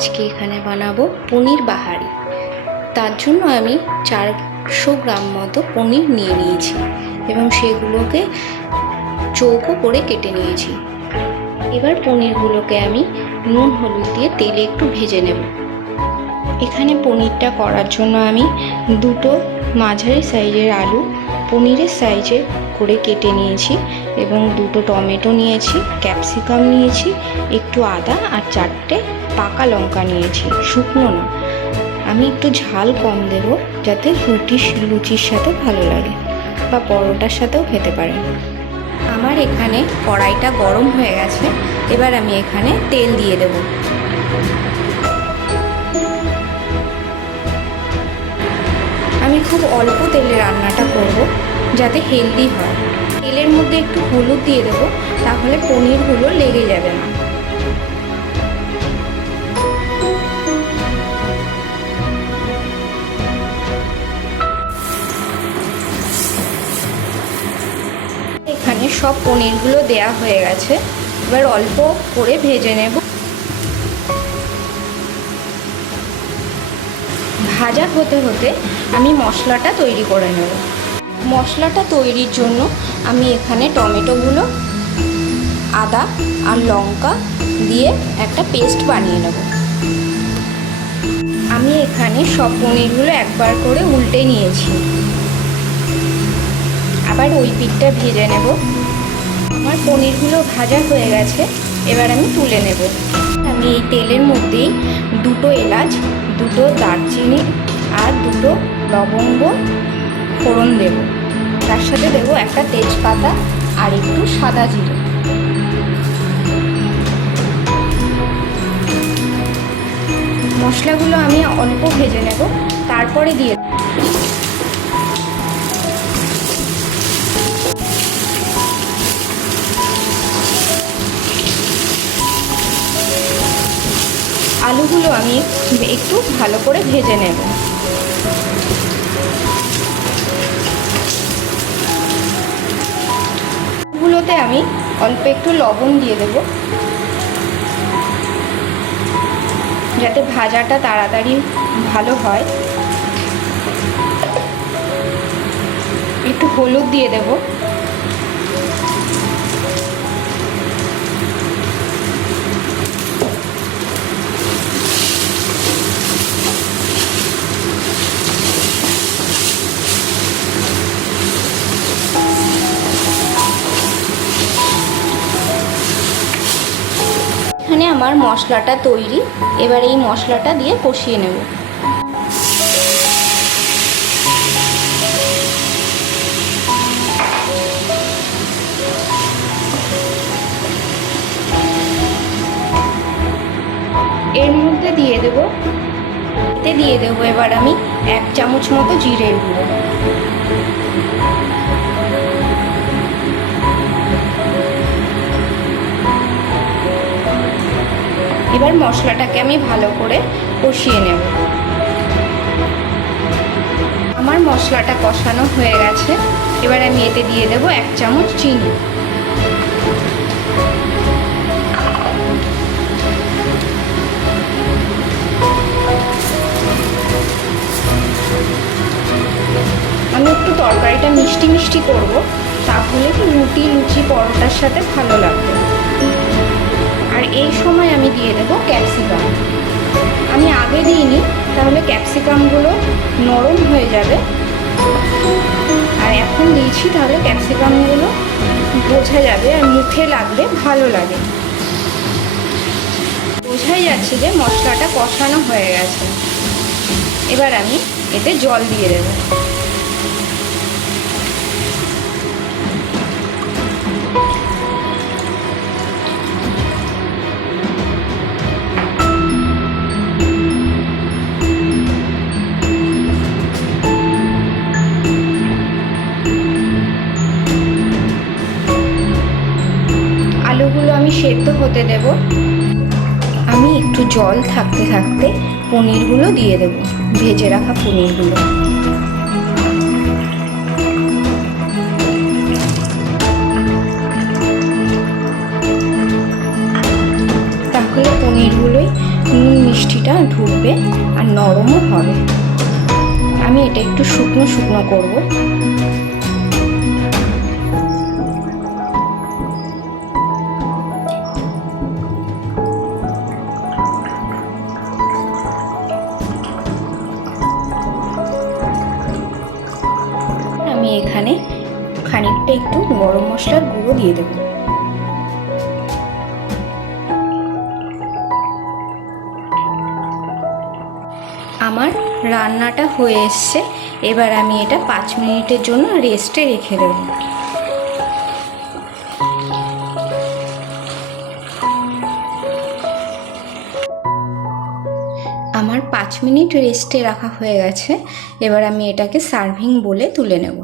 আজকে এখানে বানাবো পনির বাহারি। তার জন্য আমি 400 গ্রাম মতো পনির নিয়ে নিয়েছি এবং সেগুলোকে চৌকো করে কেটে নিয়েছি। এবার পনিরগুলোকে আমি নুন হলুদ দিয়ে তেলে একটু ভেজে নেব। এখানে পনিরটা করার জন্য আমি দুটো মাঝারি সাইজের আলু পনিরের সাইজে করে কেটে নিয়েছি এবং দুটো টমেটো নিয়েছি, ক্যাপসিকাম নিয়েছি, একটু আদা আর 4টে পাকা লঙ্কা নিয়েছি, শুকনো না। আমি একটু ঝাল কম দেব যাতে লুচির সাথে ভালো লাগে বা পরোটার সাথেও খেতে পারেন। আমার এখানে কড়াইটা গরম হয়ে গেছে। এবার আমি এখানে তেল দিয়ে দেব। আমি খুব অল্প তেলে রান্নাটা করব যাতে হেলদি হয়। তেলের মধ্যে একটু হলুদ দিয়ে দেবো, তাহলে পনিরগুলো লেগে যাবে না। এখানে সব পনিরগুলো দেয়া হয়ে গেছে। এবার অল্প করে ভেজে নেব। ভাজা হতে হতে আমি মশলাটা তৈরি করে নেব। মশলাটা তৈরির জন্য আমি এখানে টমেটোগুলো, আদা আর লঙ্কা দিয়ে একটা পেস্ট বানিয়ে নেব। আমি এখানে সব পনিরগুলো একবার করে উল্টে নিয়েছি। আবার ওই পিঠটা ভেজে নেব। আমার পনিরগুলো ভাজা হয়ে গেছে। এবার আমি তুলে নেব। আমি এই তেলের মধ্যেই দুটো এলাচ, দুটো দারচিনি আর দুটো লবঙ্গ ফোড়ন দেব। তার সাথে দেবো একটা তেজপাতা আর একটু সাদা জিরে। মশলাগুলো আমি অল্প ভেজে নেব, তারপরে দিয়ে আলুগুলো আমি একটু ভালো করে ভেজে নেব। গুলোতে আমি অল্প একটু লবণ দিয়ে দেব যাতে ভাজাটা তাড়াতাড়ি ভালো হয়। একটু হলুদ দিয়ে দেব। এখানে আমার মশলাটা তৈরি। এবার এই মশলাটা দিয়ে কষিয়ে নেব। এর মধ্যে দিয়ে দেবো এবার আমি 1 চামচ মতো জিরের গুঁড়ো। এবার মশলাটাকে আমি ভালো করে কষিয়ে নেব। আমার মশলাটা কষানো হয়ে গেছে। এবার আমি এতে দিয়ে দেব 1 চামচ চিনি। আমি একটু তরকারিটা মিষ্টি মিষ্টি করব, তাহলে কি লুচি পরোটার সাথে ভালো লাগবে। আর এই সময় আমি দিয়ে দেবো ক্যাপসিকাম। আমি আগে দিইনি, তাহলে ক্যাপসিকামগুলো নরম হয়ে যাবে। আর এখন দিয়েছি, তাহলে ক্যাপসিকামগুলো বোঝা যাবে আর মুখে লাগলে ভালো লাগে। বোঝাই যাচ্ছে যে মশলাটা কষানো হয়ে গেছে। এবার আমি এতে জল দিয়ে দেবো। আলুগুলো আমি সেদ্ধ হতে দেব। আমি একটু জল থাকতে থাকতে পনিরগুলো দিয়ে দেব, ভেজে রাখা পনিরগুলো। নুন মিষ্টিটা ঢুকবে আর নরমও হবে। আমি এটা একটু শুকনো শুকনো করব। আমি এখানে খানিকটা একটু গরম মশলার গুঁড়ো দিয়ে দেবো। আমার রান্নাটা হয়ে এসছে, এবার আমি এটা 5 মিনিটের জন্য রেস্টে রেখে দেব। আমার 5 মিনিট রেস্টে রাখা হয়ে গেছে, এবার আমি এটাকে সার্ভিং বলে তুলে নেব।